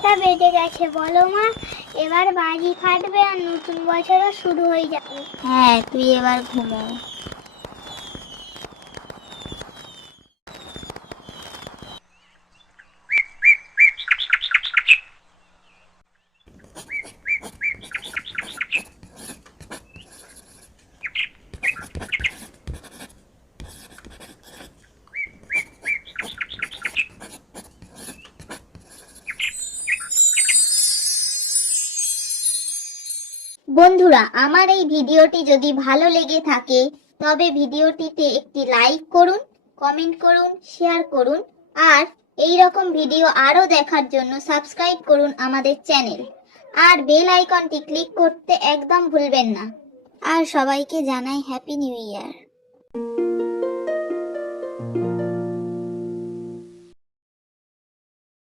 11টা বেজে গেছে বলো মা, এবার বাজি ফাটবে আর নতুন বছরও শুরু হয়ে যাবে। হ্যাঁ, তুই এবার ঘুমো। বন্ধুরা, আমার এই ভিডিওটি যদি ভালো লেগে থাকে তবে ভিডিওটিতে একটি লাইক করুন, কমেন্ট করুন, শেয়ার করুন আর এই রকম ভিডিও আরো দেখার জন্য সাবস্ক্রাইব করুন আমাদের চ্যানেল আর বেল আইকনটি ক্লিক করতে একদম ভুলবেন না। আর সবাইকে জানাই হ্যাপি নিউ ইয়ার।